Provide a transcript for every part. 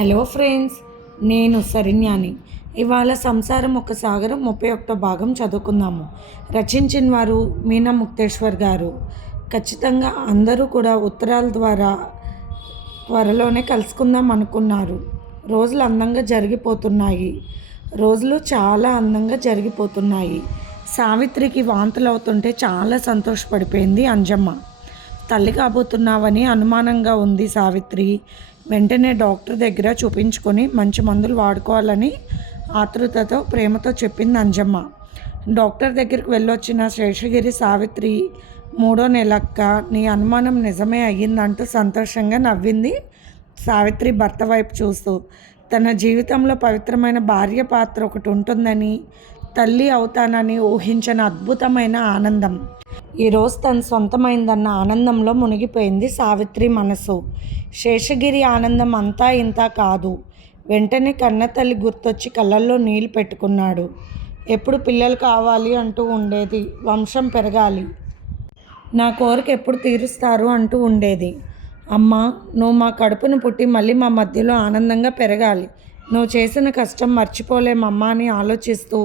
Hello friends, నేను శరణ్యాని. ఇవాళ సంసారం ఒక సాగరం 31 భాగం చదువుకుందాము. రచించిన వారు మీనా ముక్తేశ్వర్ గారు. ఖచ్చితంగా అందరూ కూడా ఉత్తరాల ద్వారా త్వరలోనే కలుసుకుందాం అనుకున్నారు. రోజులు అందంగా జరిగిపోతున్నాయి. రోజులు చాలా అందంగా జరిగిపోతున్నాయి. సావిత్రికి వాంతులు అవుతుంటే చాలా సంతోషపడిపోయింది అంజమ్మ. తల్లి కాబోతున్నావని అనుమానంగా ఉంది సావిత్రి. వెంటనే డాక్టర్ దగ్గర చూపించుకొని మంచి మందులు వాడుకోవాలని ఆతృతతో ప్రేమతో చెప్పింది అంజమ్మ. డాక్టర్ దగ్గరికి వెళ్ళొచ్చిన శేషగిరి సావిత్రి, 3వ నెలక్క నీ అనుమానం నిజమే అయ్యిందంటూ సంతోషంగా నవ్వింది సావిత్రి భర్త వైపు చూస్తూ. తన జీవితంలో పవిత్రమైన భార్య పాత్ర ఒకటి ఉంటుందని, తల్లి అవుతానని ఊహించిన అద్భుతమైన ఆనందం ఈరోజు తన సొంతమైందన్న ఆనందంలో మునిగిపోయింది సావిత్రి మనసు. శేషగిరి ఆనందం అంతా ఇంతా కాదు. వెంటనే కన్నతల్లి గుర్తొచ్చి కళ్ళల్లో నీళ్ళు పెట్టుకున్నాడు. ఎప్పుడు పిల్లలు కావాలి అంటూ ఉండేది, వంశం పెరగాలి, నా కోరిక ఎప్పుడు తీరుస్తారు అంటూ ఉండేది. అమ్మా, నువ్వు మా కడుపును పుట్టి మళ్ళీ మా మధ్యలో ఆనందంగా పెరగాలి. నువ్వు చేసిన కష్టం మర్చిపోలేమమ్మా అని ఆలోచిస్తూ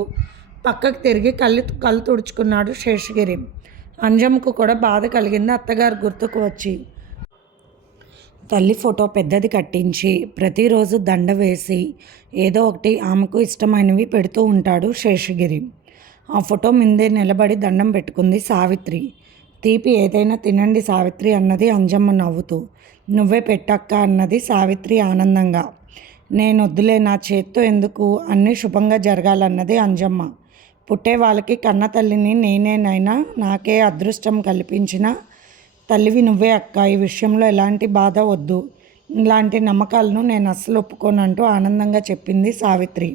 పక్కకు తిరిగి కళ్ళు తుడుచుకున్నాడు శేషగిరి. అంజమ్మకు కూడా బాధ కలిగింది అత్తగారు గుర్తుకు వచ్చి. తల్లి ఫోటో పెద్దది కట్టించి ప్రతిరోజు దండ వేసి ఏదో ఒకటి ఆమెకు ఇష్టమైనవి పెడుతూ ఉంటాడు శేషగిరి. ఆ ఫోటో ముందే నిలబడి దండం పెట్టుకుంది సావిత్రి. తీపి ఏదైనా తినండి సావిత్రి అన్నది అంజమ్మ నవ్వుతూ. నువ్వే పెట్టక్క అన్నది సావిత్రి ఆనందంగా. నేను వద్దులే, నా చేత్తో ఎందుకు, అన్నీ శుభంగా జరగాలన్నది అంజమ్మ. పుట్టే వాళ్ళకి కన్న తల్లిని నేనేనైనా, నాకే అదృష్టం కల్పించిన తల్లివి నువ్వే అక్క. ఈ విషయంలో ఎలాంటి బాధ వద్దు, ఇలాంటి నమ్మకాలను నేను అస్సలు ఒప్పుకోనంటూ ఆనందంగా చెప్పింది సావిత్రి.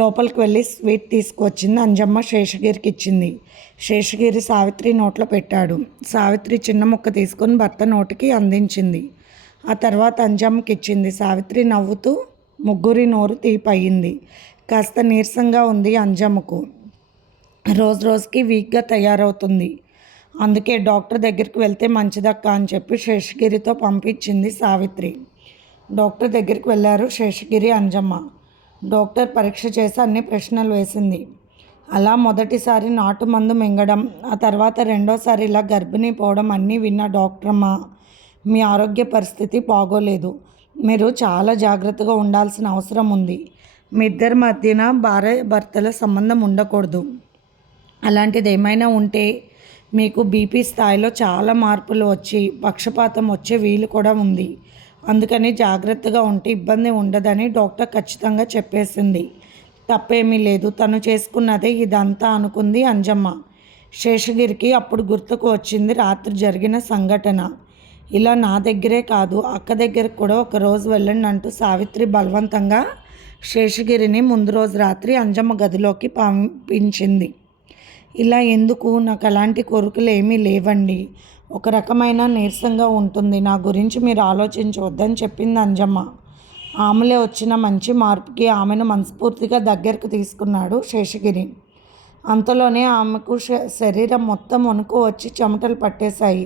లోపలికి వెళ్ళి స్వీట్ తీసుకువచ్చింది అంజమ్మ. శేషగిరికి ఇచ్చింది. శేషగిరి సావిత్రి నోట్లో పెట్టాడు. సావిత్రి చిన్న ముక్క తీసుకొని భర్త నోటికి అందించింది. ఆ తర్వాత అంజమ్మకి ఇచ్చింది. సావిత్రి నవ్వుతూ ముగ్గురి నోరు తీపయింది. కాస్త నీరసంగా ఉంది అంజమ్మకు. రోజు రోజుకి వీక్గా తయారవుతుంది. అందుకే డాక్టర్ దగ్గరికి వెళ్తే మంచిదక్క అని చెప్పి శేషగిరితో పంపించింది సావిత్రి. డాక్టర్ దగ్గరికి వెళ్ళారు శేషగిరి, అంజమ్మ. డాక్టర్ పరీక్ష చేసి అన్ని ప్రశ్నలు వేసింది. అలా మొదటిసారి నాటు మందు మింగడం, ఆ తర్వాత రెండోసారి ఇలా గర్భిణీ పోవడం అన్నీ విన్న డాక్టరమ్మ, మీ ఆరోగ్య పరిస్థితి బాగోలేదు, మీరు చాలా జాగ్రత్తగా ఉండాల్సిన అవసరం ఉంది. మీ ఇద్దరి మధ్యన భార్య భర్తల సంబంధం ఉండకూడదు. అలాంటిది ఏమైనా ఉంటే మీకు బీపీ స్థాయిలో చాలా మార్పులు వచ్చి పక్షపాతం వచ్చే వీలు కూడా ఉంది. అందుకని జాగ్రత్తగా ఉంటే ఇబ్బంది ఉండదని డాక్టర్ ఖచ్చితంగా చెప్పేసింది. తప్పేమీ లేదు, తను చేసుకున్నదే ఇదంతా అనుకుంది అంజమ్మ. శేషగిరికి అప్పుడు గుర్తుకు వచ్చింది రాత్రి జరిగిన సంఘటన. ఇలా నా దగ్గరే కాదు, అక్క దగ్గరకు కూడా ఒకరోజు వెళ్ళండి అంటూ సావిత్రి బలవంతంగా శేషగిరిని ముందు రోజు రాత్రి అంజమ్మ గదిలోకి పంపించింది. ఇలా ఎందుకు, నాకు అలాంటి కోరికలు ఏమీ లేవండి, ఒక రకమైన నీరసంగా ఉంటుంది, నా గురించి మీరు ఆలోచించవద్దని చెప్పింది అంజమ్మ. ఆమెలో వచ్చిన మంచి మార్పుకి ఆమెను మనస్ఫూర్తిగా దగ్గరకు తీసుకున్నాడు శేషగిరి. అంతలోనే ఆమెకు శరీరం మొత్తం వణుకు వచ్చి చెమటలు పట్టేశాయి.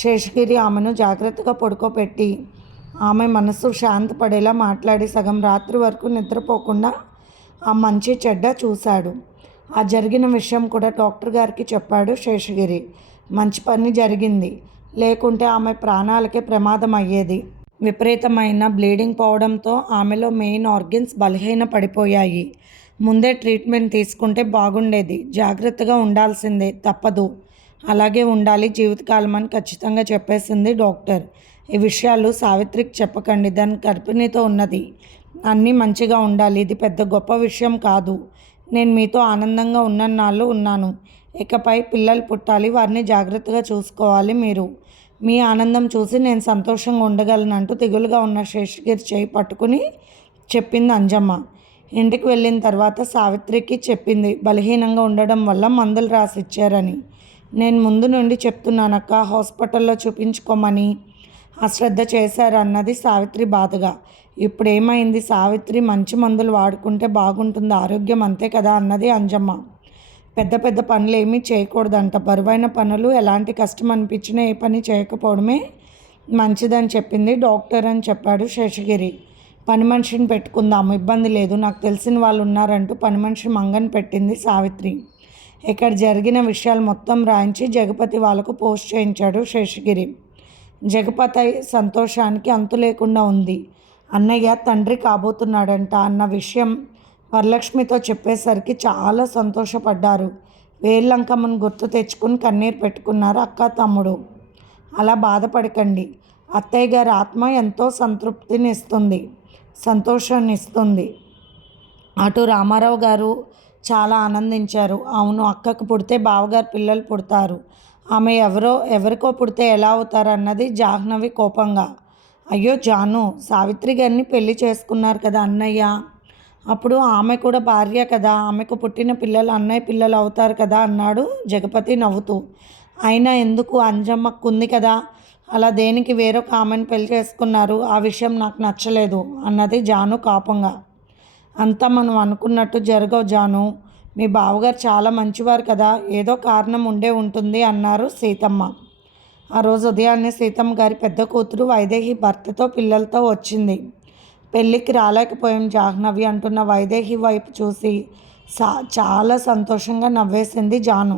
శేషగిరి ఆమెను జాగ్రత్తగా పడుకోబెట్టి ఆమె మనసు శాంతపడేలా మాట్లాడి సగం రాత్రి వరకు నిద్రపోకుండా ఆ మంచి చెడ్డ చూశాడు. ఆ జరిగిన విషయం కూడా డాక్టర్ గారికి చెప్పాడు శేషగిరి. మంచి పని జరిగింది, లేకుంటే ఆమె ప్రాణాలకే ప్రమాదం అయ్యేది. విపరీతమైన బ్లీడింగ్ పోవడంతో ఆమెలో మెయిన్ ఆర్గన్స్ బలహీన పడిపోయాయి. ముందే ట్రీట్మెంట్ తీసుకుంటే బాగుండేది. జాగ్రత్తగా ఉండాల్సిందే, తప్పదు, అలాగే ఉండాలి జీవితకాలం అని ఖచ్చితంగా చెప్పేసింది డాక్టర్. ఈ విషయాలు సావిత్రికి చెప్పకండి, దాని గర్భిణితో ఉన్నది, అన్నీ మంచిగా ఉండాలి, ఇది పెద్ద గొప్ప విషయం కాదు, నేను మీతో ఆనందంగా ఉన్నన్నాళ్ళు ఉన్నాను, ఇకపై పిల్లలు పుట్టాలి, వారిని జాగ్రత్తగా చూసుకోవాలి, మీరు మీ ఆనందం చూసి నేను సంతోషంగా ఉండగలనంటూ దిగులుగా ఉన్న శేషగిరి చేయి పట్టుకుని చెప్పింది అంజమ్మ. ఇంటికి వెళ్ళిన తర్వాత సావిత్రికి చెప్పింది, బలహీనంగా ఉండడం వల్ల మందులు రాసి ఇచ్చారని. నేను ముందు నుండి చెప్తున్నానక్క, హాస్పిటల్లో చూపించుకోమని అశ్రద్ధ చేశారన్నది సావిత్రి బాధగా. ఇప్పుడు ఏమైంది సావిత్రి, మంచి మందులు వాడుకుంటే బాగుంటుంది, ఆరోగ్యం అంతే కదా అన్నది అంజమ్మ. పెద్ద పెద్ద పనులు ఏమీ చేయకూడదంట, బరువైన పనులు, ఎలాంటి కష్టం అనిపించినా ఏ పని చేయకపోవడమే మంచిదని చెప్పింది డాక్టర్ అని చెప్పాడు శేషగిరి. పని మనిషిని పెట్టుకుందాము, ఇబ్బంది లేదు, నాకు తెలిసిన వాళ్ళు ఉన్నారంటూ పని మనిషి మంగని పెట్టింది సావిత్రి. ఇక్కడ జరిగిన విషయాలు మొత్తం రాయించి జగపతి వాళ్ళకు పోస్ట్ చేయించాడు శేషగిరి. జగపతి సంతోషానికి అంతు లేకుండా ఉంది. అన్నయ్య తండ్రి కాబోతున్నాడంట అన్న విషయం వరలక్ష్మితో చెప్పేసరికి చాలా సంతోషపడ్డారు. వేళ్ళంకమ్మను గుర్తు తెచ్చుకుని కన్నీరు పెట్టుకున్నారు అక్క తమ్ముడు. అలా బాధపడకండి, అత్తయ్య గారి ఆత్మ ఎంతో సంతృప్తిని ఇస్తుంది, సంతోషాన్ని ఇస్తుంది. అటు రామారావు గారు చాలా ఆనందించారు. అవును, అక్కకు పుడితే బావగారు పిల్లలు పుడతారు, ఆమె ఎవరికో పుడితే ఎలా అవుతారు అన్నది జాహ్నవి కోపంగా. అయ్యో జాను, సావిత్రి గారిని పెళ్లి చేసుకున్నారు కదా అన్నయ్య, అప్పుడు ఆమె కూడా భార్య కదా, ఆమెకు పుట్టిన పిల్లలు అన్నయ్య పిల్లలు అవుతారు కదా అన్నాడు జగపతి నవ్వుతూ. అయినా ఎందుకు, అంజమ్మకు ఉంది కదా, అలా దేనికి వేరొక ఆమెను పెళ్లి చేసుకున్నారు, ఆ విషయం నాకు నచ్చలేదు అన్నది జాను కోపంగా. అంతా మనం అనుకున్నట్టు జరగవు జాను, మీ బావగారు చాలా మంచివారు కదా, ఏదో కారణం ఉండే ఉంటుంది అన్నారు సీతమ్మ. ఆ రోజు ఉదయాన్నే సీతమ్మ గారి పెద్ద కూతురు వైదేహి భర్తతో పిల్లలతో వచ్చింది. పెళ్ళికి రాలేకపోయాం జాహ్నవి అంటున్న వైదేహి వైపు చూసి చాలా సంతోషంగా నవ్వేసింది జాను.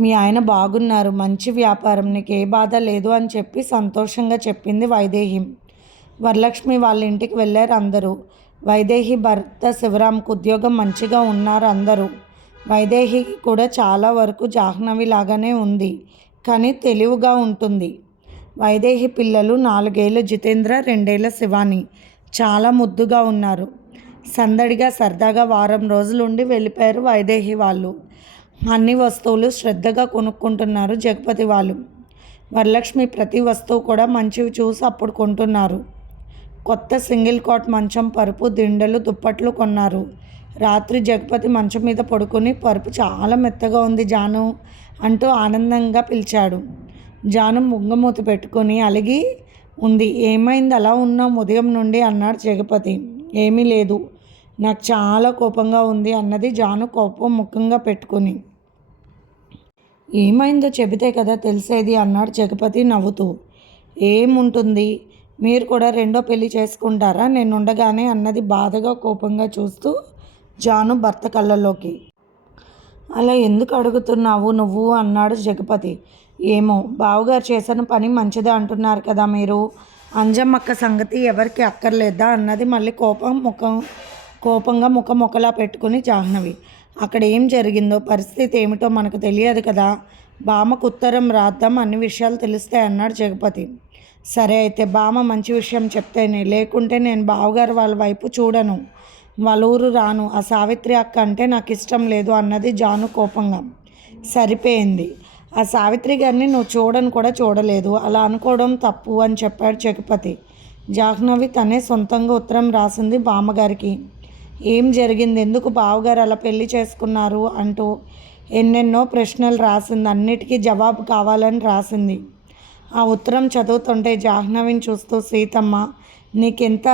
మీ ఆయన బాగున్నారు, మంచి వ్యాపారం, నీకు ఏ బాధ లేదు అని చెప్పి సంతోషంగా చెప్పింది వైదేహి. వరలక్ష్మి వాళ్ళ ఇంటికి వెళ్ళారు అందరూ. వైదేహి భర్త శివరాంకు ఉద్యోగం మంచిగా ఉన్నారు అందరూ. వైదేహి కూడా చాలా వరకు జాహ్నవి లాగానే ఉంది, కానీ తెలివిగా ఉంటుంది. వైదేహి పిల్లలు 4 ఏళ్ళ జితేంద్ర, 2 ఏళ్ళ శివాని చాలా ముద్దుగా ఉన్నారు. సందడిగా సరదాగా వారం రోజులు ఉండి వెళ్ళిపోయారు వైదేహి వాళ్ళు. అన్ని వస్తువులు శ్రద్ధగా కొనుక్కుంటున్నారు జగపతి వాళ్ళు. వరలక్ష్మి ప్రతి వస్తువు కూడా మంచివి చూసి అప్పుడు కొంటున్నారు. కొత్త సింగిల్ కాట్ మంచం, పరుపు, దిండలు, దుప్పట్లు కొన్నారు. రాత్రి జగపతి మంచం మీద పడుకొని పరుపు చాలా మెత్తగా ఉంది జాను అంటూ ఆనందంగా పిలిచాడు. జాను ముంగమూతి పెట్టుకొని అలిగి ఉంది. ఏమైంది అలా ఉన్నాం ఉదయం నుండి అన్నాడు జగపతి. ఏమీ లేదు, నాకు చాలా కోపంగా ఉంది అన్నది జాను కోపం ముఖంగా పెట్టుకుని. ఏమైందో చెబితే కదా తెలిసేది అన్నాడు జగపతి నవ్వుతూ. ఏముంటుంది, మీరు కూడా రెండో పెళ్లి చేసుకుంటారా నేనుండగానే అన్నది బాధగా కోపంగా చూస్తూ జాను భర్త కళ్ళలోకి. అలా ఎందుకు అడుగుతున్నావు నువ్వు అన్నాడు జగపతి. ఏమో, బావగారు చేసిన పని మంచిదే అంటున్నారు కదా మీరు, అంజమ్మక్క సంగతి ఎవరికి అక్కర్లేదా అన్నది మళ్ళీ కోపంగా ముఖలా పెట్టుకుని జాహ్నవి. అక్కడ ఏం జరిగిందో పరిస్థితి ఏమిటో మనకు తెలియదు కదా, బామ్మకు ఉత్తరం రాద్దాం, అన్ని విషయాలు తెలుస్తాయి అన్నాడు జగపతి. సరే అయితే బామ్మ మంచి విషయం చెప్తేనే, లేకుంటే నేను బావగారు వాళ్ళ వైపు చూడను, వాళ్ళ ఊరు రాను, ఆ సావిత్రి అక్క అంటే నాకు ఇష్టం లేదు అన్నది జాను కోపంగా. సరిపోయింది, ఆ సావిత్రి గారిని నువ్వు చూడను కూడా చూడలేదు, అలా అనుకోవడం తప్పు అని చెప్పాడు జగపతి. జాహ్నవి తనే సొంతంగా ఉత్తరం రాసింది బామ్మగారికి. ఏం జరిగింది, ఎందుకు బావగారు అలా పెళ్లి చేసుకున్నారు అంటూ ఎన్నెన్నో ప్రశ్నలు రాసింది. అన్నిటికీ జవాబు కావాలని రాసింది. ఆ ఉత్తరం చదువుతుంటే జాహ్నవిని చూస్తూ సీతమ్మ, నీకెంత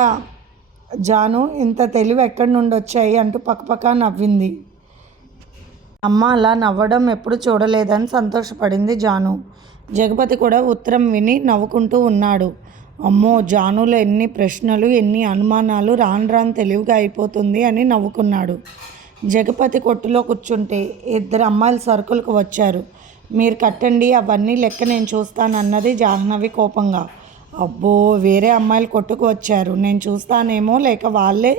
జాను, ఇంత తెలివి ఎక్కడి నుండి వచ్చాయి అంటూ పక్కపక్క నవ్వింది. అమ్మ అలా నవ్వడం ఎప్పుడు చూడలేదని సంతోషపడింది జాను. జగపతి కూడా ఉత్తరం విని నవ్వుకుంటూ ఉన్నాడు. అమ్మో, జానులో ఎన్ని ప్రశ్నలు, ఎన్ని అనుమానాలు, రాను తెలివిగా అయిపోతుంది అని నవ్వుకున్నాడు. జగపతి కొట్టులో కూర్చుంటే 2 అమ్మాయిలు సరుకులకు వచ్చారు. మీరు కట్టండి, అవన్నీ లెక్క నేను చూస్తానన్నది జాహ్నవి కోపంగా. అబ్బో, వేరే అమ్మాయిలు కొట్టుకు వచ్చారు, నేను చూస్తానేమో లేక వాళ్ళే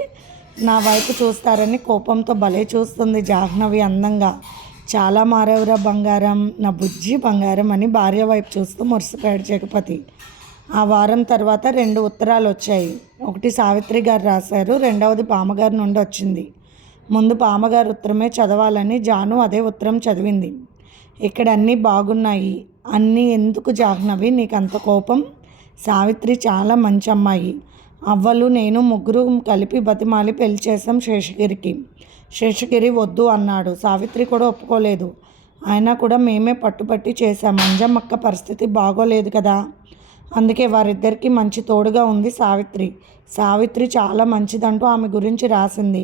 నా వైపు చూస్తారని కోపంతో భలే చూస్తుంది జాహ్నవి అందంగా. చాలా మారేవరా బంగారం, నా బుజ్జి బంగారం అని భార్య వైపు చూస్తూ మురిసిపోయాడు జగపతి. ఆ వారం తర్వాత 2 ఉత్తరాలు వచ్చాయి. ఒకటి సావిత్రి గారు రాశారు, రెండవది బామ్మగారి నుండి వచ్చింది. ముందు బామ్మగారు ఉత్తరమే చదవాలని జాను అదే ఉత్తరం చదివింది. ఇక్కడ అన్నీ బాగున్నాయి, అన్నీ ఎందుకు జాహ్నవి నీకు అంత కోపం, సావిత్రి చాలా మంచి అమ్మాయి, అవ్వలు నేను ముగ్గురు కలిపి బతిమాలి పెళ్లి చేసాం శేషగిరికి. శేషగిరి వద్దు అన్నాడు, సావిత్రి కూడా ఒప్పుకోలేదు, అయినా కూడా మేమే పట్టుబట్టి చేశాం. అంజమ్మక్క పరిస్థితి బాగోలేదు కదా, అందుకే వారిద్దరికీ మంచి తోడుగా ఉంది సావిత్రి. సావిత్రి చాలా మంచిదంటూ ఆమె గురించి రాసింది.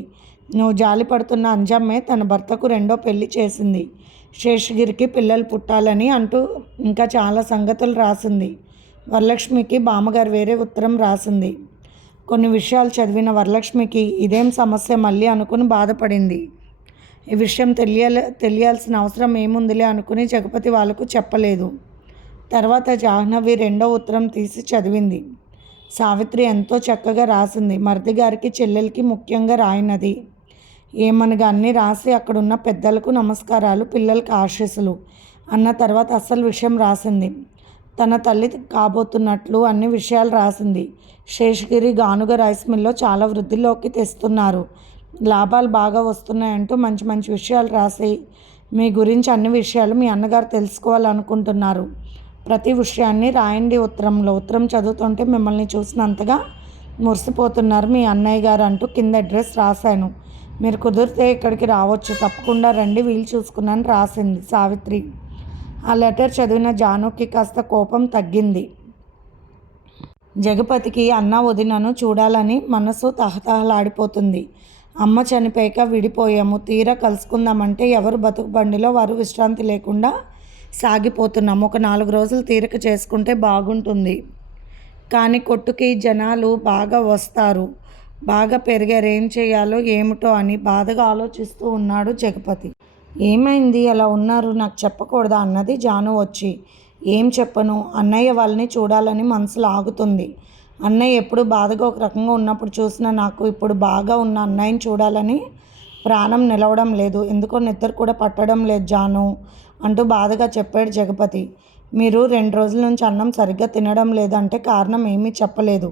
నువ్వు జాలి పడుతున్న అంజమ్మే తన భర్తకు 2వ పెళ్లి చేసింది, శేషగిరికి పిల్లలు పుట్టాలని అంటూ ఇంకా చాలా సంగతులు రాసింది. వరలక్ష్మికి బామ్మగారు వేరే ఉత్తరం రాసింది. కొన్ని విషయాలు చదివిన వరలక్ష్మికి ఇదేం సమస్య మళ్ళీ అనుకుని బాధపడింది. ఈ విషయం తెలియాల్సిన అవసరం ఏముందిలే అనుకుని జగపతి వాళ్ళకు చెప్పలేదు. తర్వాత జాహ్నవి రెండో ఉత్తరం తీసి చదివింది. సావిత్రి ఎంతో చక్కగా రాసింది. మరిది గారికి చెల్లెలకి ముఖ్యంగా రాయినది. ఏమనగా అన్నీ రాసి అక్కడున్న పెద్దలకు నమస్కారాలు, పిల్లలకి ఆశీస్సులు అన్న తర్వాత అసలు విషయం రాసింది. తన తల్లి కాబోతున్నట్లు అన్ని విషయాలు రాసింది. శేషగిరి గానుగ రైస్ మిల్లో చాలా వృద్ధిలోకి తెస్తున్నారు, లాభాలు బాగా వస్తున్నాయంటూ మంచి మంచి విషయాలు రాసి మీ గురించి అన్ని విషయాలు మీ అన్నగారు తెలుసుకోవాలనుకుంటున్నారు. ప్రతి విషయాన్ని రాయండి ఉత్తరంలో. ఉత్తరం చదువుతుంటే మిమ్మల్ని చూసినంతగా మురిసిపోతున్నారు మీ అన్నయ్య గారు అంటూ కింద అడ్రస్ రాశాను. మీరు కుదిరితే ఇక్కడికి రావచ్చు, తప్పకుండా రండి, వీలు చూసుకున్నాను రాసింది సావిత్రి. ఆ లెటర్ చదివిన జానుకి కాస్త కోపం తగ్గింది. జగపతికి అన్న వదినను చూడాలని మనసు తహతహలాడిపోతుంది. అమ్మ చనిపోయాక విడిపోయాము, తీరా కలుసుకుందామంటే ఎవరు బతుకు బండిలో వారు విశ్రాంతి లేకుండా సాగిపోతున్నాము. ఒక 4 రోజులు తీరిక చేసుకుంటే బాగుంటుంది. కానీ కొట్టుకి జనాలు బాగా వస్తారు, బాగా పెరిగారు, ఏం చేయాలో ఏమిటో అని బాధగా ఆలోచిస్తూ ఉన్నాడు జగపతి. ఏమైంది అలా ఉన్నారు, నాకు చెప్పకూడదా అన్నది జాను వచ్చి. ఏం చెప్పను, అన్నయ్య వాళ్ళని చూడాలని మనసులో ఆగుతుంది. అన్నయ్య ఎప్పుడు బాధగా ఒక రకంగా ఉన్నప్పుడు చూసినా నాకు ఇప్పుడు బాగా ఉన్న అన్నయ్యని చూడాలని ప్రాణం నిలవడం లేదు. ఎందుకో నిద్ర కూడా పట్టడం లేదు జాను అంటూ బాధగా చెప్పాడు జగపతి. మీరు 2 రోజుల నుంచి అన్నం సరిగ్గా తినడం లేదంటే కారణం ఏమీ చెప్పలేదు,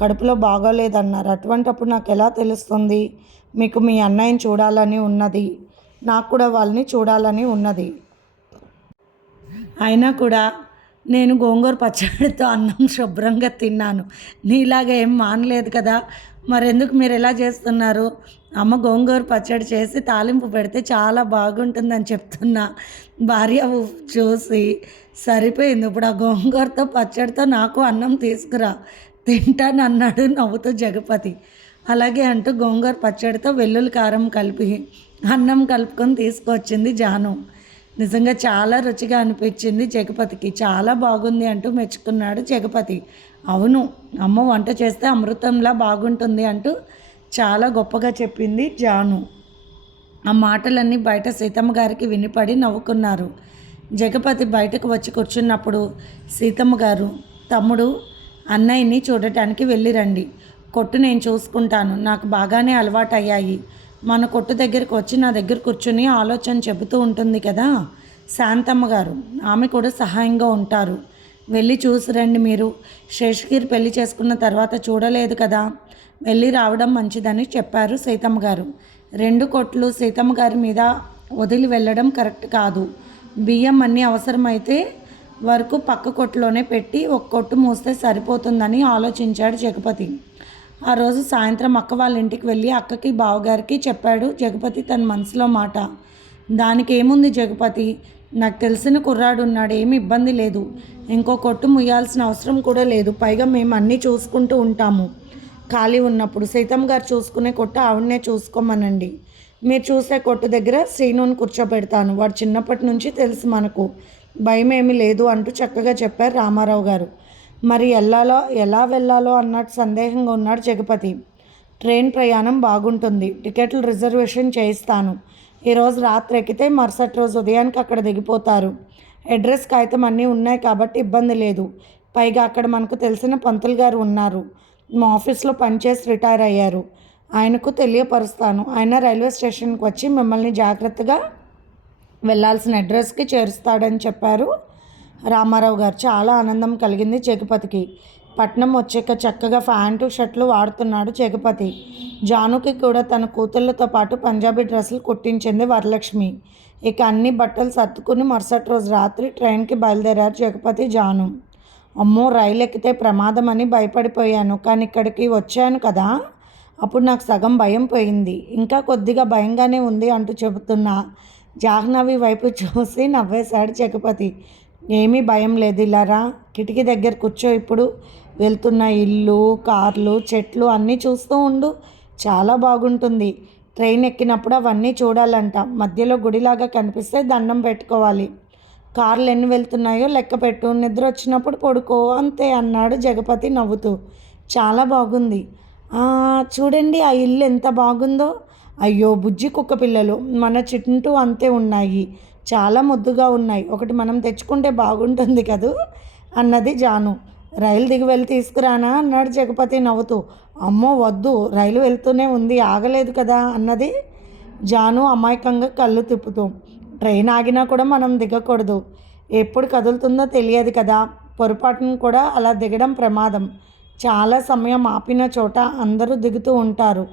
కడుపులో బాగోలేదన్నారు. అటువంటప్పుడు నాకు ఎలా తెలుస్తుంది మీకు మీ అన్నయ్యని చూడాలని ఉన్నది? నాకు కూడా వాళ్ళని చూడాలని ఉన్నది. అయినా కూడా నేను గోంగూర పచ్చడితో అన్నం శుభ్రంగా తిన్నాను, నీలాగా ఏం మానలేదు కదా, మరెందుకు మీరు ఎలా చేస్తున్నారు? అమ్మ గోంగూర పచ్చడి చేసి తాలింపు పెడితే చాలా బాగుంటుందని చెప్తున్నా. భార్య చూసి సరిపోయింది, ఇప్పుడు ఆ గోంగూరతో పచ్చడితో నాకు అన్నం తీసుకురా, తింటాను అన్నాడు నవ్వుతూ జగపతి. అలాగే అంటూ గోంగూర పచ్చడితో వెల్లుల్లి కారం కలిపి అన్నం కలుపుకొని తీసుకొచ్చింది జాను. నిజంగా చాలా రుచిగా అనిపించింది జగపతికి. చాలా బాగుంది అంటూ మెచ్చుకున్నాడు జగపతి. అవును, అమ్మ వంట చేస్తే అమృతంలా బాగుంటుంది అంటూ చాలా గొప్పగా చెప్పింది జాను. ఆ మాటలన్నీ బయట సీతమ్మ గారికి వినిపడి నవ్వుకున్నారు. జగపతి బయటకు వచ్చి కూర్చున్నప్పుడు సీతమ్మ గారు, తమ్ముడు అన్నయ్యని చూడటానికి వెళ్ళిరండి, కొట్టు నేను చూసుకుంటాను, నాకు బాగానే అలవాటు అయ్యాయి. మన కొట్టు దగ్గరికి వచ్చి నా దగ్గర కూర్చుని ఆలోచన చెబుతూ ఉంటుంది కదా శాంతమ్మ గారు, ఆమె కూడా సహాయంగా ఉంటారు, వెళ్ళి చూసిరండి. మీరు శేషగిరి పెళ్లి చేసుకున్న తర్వాత చూడలేదు కదా, వెళ్ళి రావడం మంచిదని చెప్పారు సీతమ్మ గారు. 2 కొట్లు సీతమ్మ గారి మీద వదిలి వెళ్ళడం కరెక్ట్ కాదు. బియ్యం అన్నీ అవసరమైతే వరకు పక్క కొట్టులోనే పెట్టి ఒక కొట్టు మూస్తే సరిపోతుందని ఆలోచించాడు జగపతి. ఆ రోజు సాయంత్రం అక్క వాళ్ళ ఇంటికి వెళ్ళి అక్కకి బావగారికి చెప్పాడు జగపతి తన మనసులో మాట. దానికి ఏముంది జగపతి, నాకు తెలిసిన కుర్రాడు ఉన్నాడు, ఏమి ఇబ్బంది లేదు, ఇంకో కొట్టు ముయ్యాల్సిన అవసరం కూడా లేదు, పైగా మేము అన్నీ చూసుకుంటూ ఉంటాము. ఖాళీ ఉన్నప్పుడు సీతమ్మ గారు చూసుకునే కొట్టు ఆవిడనే చూసుకోమనండి. మీరు చూసే కొట్టు దగ్గర శ్రీనుని కూర్చోబెడతాను, వాడు చిన్నప్పటి నుంచి తెలుసు మనకు, భయం ఏమీ లేదు అంటూ చక్కగా చెప్పారు రామారావు గారు. మరి ఎలా వెళ్ళాలో అన్నట్టు సందేహంగా ఉన్నాడు జగపతి. ట్రైన్ ప్రయాణం బాగుంటుంది, టికెట్లు రిజర్వేషన్ చేయిస్తాను. ఈరోజు రాత్రి ఎక్కితే మరుసటి రోజు ఉదయానికి అక్కడ దిగిపోతారు. అడ్రస్ కాగితం అన్నీ ఉన్నాయి కాబట్టి ఇబ్బంది లేదు. పైగా అక్కడ మనకు తెలిసిన పంతులు గారు ఉన్నారు, మా ఆఫీస్లో పనిచేసి రిటైర్ అయ్యారు, ఆయనకు తెలియపరుస్తాను. ఆయన రైల్వే స్టేషన్కి వచ్చి మిమ్మల్ని జాగ్రత్తగా వెళ్ళాల్సిన అడ్రస్కి చేరుస్తాడని చెప్పారు రామారావు గారు. చాలా ఆనందం కలిగింది జగపతికి. పట్నం వచ్చాక చక్కగా ప్యాంటు షర్ట్లు వాడుతున్నాడు జగపతి. జానుకి కూడా తన కూతుళ్ళతో పాటు పంజాబీ డ్రెస్సులు కుట్టించింది వరలక్ష్మి. ఇక అన్ని బట్టలు సర్దుకుని మరుసటి రోజు రాత్రి ట్రైన్కి బయలుదేరారు జగపతి జాను. అమ్మో, రైలు ఎక్కితే ప్రమాదం అని భయపడిపోయాను, కానీ ఇక్కడికి వచ్చాను కదా అప్పుడు నాకు సగం భయం పోయింది, ఇంకా కొద్దిగా భయంగానే ఉంది అంటూ చెబుతున్నా జాహ్నవి వైపు చూసి నవ్వేశాడు జగపతి. ఏమీ భయం లేదు, ఇలా రా, కిటికీ దగ్గర కూర్చో, ఇప్పుడు వెళ్తున్న ఇల్లు, కార్లు, చెట్లు అన్నీ చూస్తూ ఉండు, చాలా బాగుంటుంది. ట్రైన్ ఎక్కినప్పుడు అవన్నీ చూడాలంట, మధ్యలో గుడిలాగా కనిపిస్తే దండం పెట్టుకోవాలి, కార్లు ఎన్ని వెళ్తున్నాయో లెక్క పెట్టు, నిద్ర వచ్చినప్పుడు పడుకో, అంతే అన్నాడు జగపతి నవ్వుతూ. చాలా బాగుంది, చూడండి ఆ ఇల్లు ఎంత బాగుందో. అయ్యో బుజ్జి కుక్క పిల్లలు మన చుట్టూ అంతే ఉన్నాయి, చాలా ముద్దుగా ఉన్నాయి, ఒకటి మనం తెచ్చుకుంటే బాగుంటుంది కదూ అన్నది జాను. రైలు దిగి వెళ్ళి తీసుకురానా అన్నాడు జగపతి నవ్వుతూ. అమ్మో వద్దు, రైలు వెళ్తూనే ఉంది, ఆగలేదు కదా అన్నది జాను అమాయకంగా కళ్ళు తిప్పుతూ. ట్రైన్ ఆగినా కూడా మనం దిగకూడదు, ఎప్పుడు కదులుతుందో తెలియదు కదా, పొరపాటును కూడా అలా దిగడం ప్రమాదం. చాలా సమయం ఆపిన చోట అందరూ దిగుతూ ఉంటారు,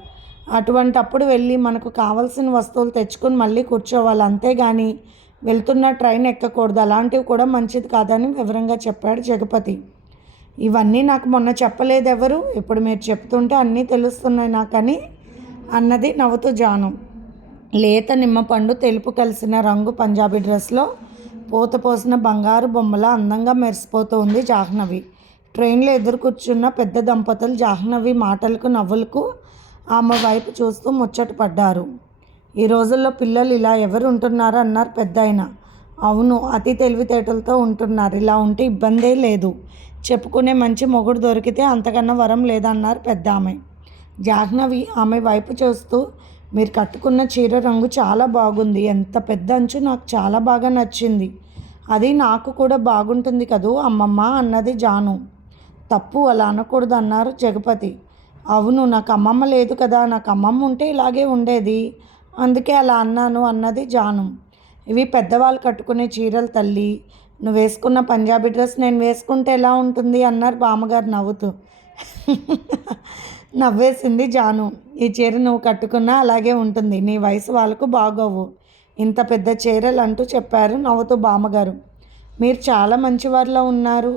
అటువంటప్పుడు వెళ్ళి మనకు కావాల్సిన వస్తువులు తెచ్చుకొని మళ్ళీ కూర్చోవాలి, అంతేగాని వెళ్తున్న ట్రైన్ ఎక్కకూడదు, అలాంటివి కూడా మంచిది కాదని వివరంగా చెప్పాడు జగపతి. ఇవన్నీ నాకు మొన్న చెప్పలేదెవరు, ఇప్పుడు మీరు చెప్తుంటే అన్నీ తెలుస్తున్నాయి నాకని అన్నది నవ్వుతూ జాను. లేత నిమ్మపండు తెలుపు కలిసిన రంగు పంజాబీ డ్రెస్లో పూత పోసిన బంగారు బొమ్మలా అందంగా మెరిసిపోతూ ఉంది జాహ్నవి. ట్రైన్లో ఎదురు కూర్చున్న పెద్ద దంపతులు జాహ్నవి మాటలకు నవ్వులకు ఆమె వైపు చూస్తూ ముచ్చట పడ్డారు. ఈ రోజుల్లో పిల్లలు ఇలా ఎవరు ఉంటున్నారు అన్నారు పెద్దాయన. అవును, అతి తెలివితేటలతో ఉంటున్నారు, ఇలా ఉంటే ఇబ్బందే లేదు, చెప్పుకునే మంచి మొగుడు దొరికితే అంతకన్నా వరం లేదన్నారు పెద్ద ఆమె. జాహ్నవి ఆమె వైపు చూస్తూ, మీరు కట్టుకున్న చీర రంగు చాలా బాగుంది, ఎంత పెద్ద అంచు, నాకు చాలా బాగా నచ్చింది, అది నాకు కూడా బాగుంటుంది కదూ అమ్మమ్మ అన్నది జాను. తప్పు, అలా అనకూడదు అన్నారు జగపతి. అవును, నాకు అమ్మమ్మ లేదు కదా, నాకు అమ్మమ్మ ఉంటే ఇలాగే ఉండేది, అందుకే అలా అన్నాను అన్నది జాను. ఇవి పెద్దవాళ్ళు కట్టుకునే చీరలు తల్లి, నువ్వు వేసుకున్న పంజాబీ డ్రెస్ నేను వేసుకుంటే ఎలా ఉంటుంది అన్నారు బామ్మగారు నవ్వుతూ. నవ్వేసింది జాను. ఈ చీర నువ్వు కట్టుకున్నా అలాగే ఉంటుంది, నీ వయసు వాళ్ళకు బాగోవు, ఇంత పెద్ద చీరలు అంటూ చెప్పారు నవ్వుతూ బామ్మగారు. మీరు చాలా మంచివారిలో ఉన్నారు,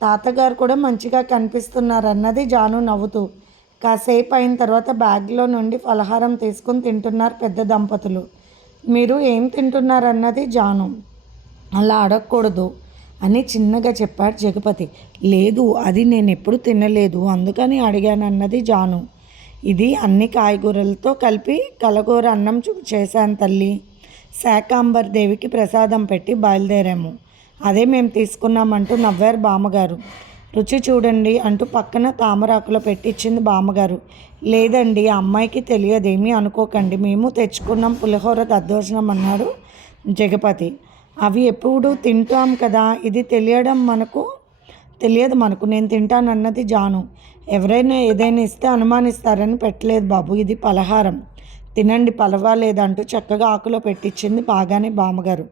తాతగారు కూడా మంచిగా కనిపిస్తున్నారు అన్నది జాను నవ్వుతూ. కాసేపు అయిన తర్వాత బ్యాగ్లో నుండి ఫలహారం తీసుకుని తింటున్నారు పెద్ద దంపతులు. మీరు ఏం తింటున్నారు అన్నది జాను. అలా అడగకూడదు అని చిన్నగా చెప్పాడు జగపతి. లేదు, అది నేను ఎప్పుడు తినలేదు, అందుకని అడిగాను అన్నది జాను. ఇది అన్ని కాయగూరలతో కలిపి కలగూర అన్నం చేశాను తల్లి, శాకాంబర్ దేవికి ప్రసాదం పెట్టి బయలుదేరాము, అదే మేము తీసుకున్నామంటూ నవ్వారు బామ్మగారు. రుచి చూడండి అంటూ పక్కన తామరాకులో పెట్టించింది బామ్మగారు. లేదండి, ఆ అమ్మాయికి తెలియదేమీ అనుకోకండి, మేము తెచ్చుకున్నాం పులిహోర దద్దోజనం అన్నాడు జగపతి. అవి ఎప్పుడు తింటాం కదా, ఇది తెలియదు మనకు, నేను తింటానన్నది జాను. ఎవరైనా ఏదైనా ఇస్తే అనుమానిస్తారని పెట్టలేదు బాబు, ఇది పలహారం, తినండి పర్వాలేదంటూ చక్కగా ఆకులో పెట్టించింది బాగానే బామ్మగారు.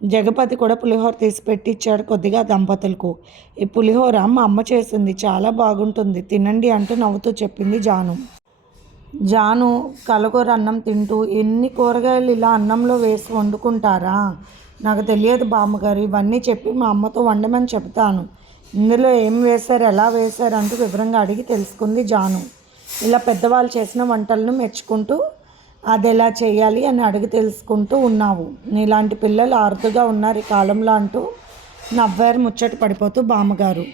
జగపతి కూడా పులిహోర తీసి పెట్టించాడు కొద్దిగా దంపతులకు. ఈ పులిహోర మా అమ్మ చేసింది, చాలా బాగుంటుంది, తినండి అంటూ నవ్వుతూ చెప్పింది జాను. జాను కలగూర అన్నం తింటూ, ఎన్ని కూరగాయలు ఇలా అన్నంలో వేసి వండుకుంటారా, నాకు తెలియదు బామ్మగారు, ఇవన్నీ చెప్పి మా అమ్మతో వండమని చెప్తాను, ఇందులో ఏం వేశారు ఎలా వేశారు అంటూ వివరంగా అడిగి తెలుసుకుంది జాను. ఇలా పెద్దవాళ్ళు చేసిన వంటలను మెచ్చుకుంటూ అది ఎలా చేయాలి అని అడిగి తెలుసుకుంటూ ఉన్నావు, నీలాంటి పిల్లలు అరుదుగా ఉన్నారు ఈ కాలంలో అంటూ నవ్వారు ముచ్చట పడిపోతూ బామ్మగారు.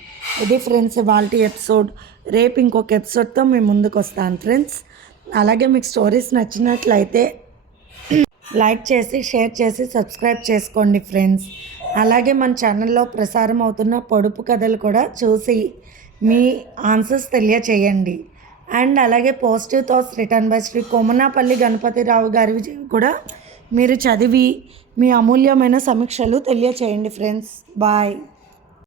ఇది ఫ్రెండ్స్ ఇవాల్టి ఎపిసోడ్. రేపు ఇంకొక ఎపిసోడ్తో మేము ముందుకు వస్తాను ఫ్రెండ్స్. అలాగే మీకు స్టోరీస్ నచ్చినట్లయితే లైక్ చేసి షేర్ చేసి సబ్స్క్రైబ్ చేసుకోండి ఫ్రెండ్స్. అలాగే మన ఛానల్లో ప్రసారం అవుతున్న పొడుపు కథలు కూడా చూసి మీ ఆన్సర్స్ తెలియచేయండి. అండ్ అలాగే positive thoughts written by Shri Komanapalli Ganapathi Rao గారి కూడా మీరు చదివి మీ అమూల్యమైన సమీక్షలు తెలియచేయండి ఫ్రెండ్స్. బాయ్.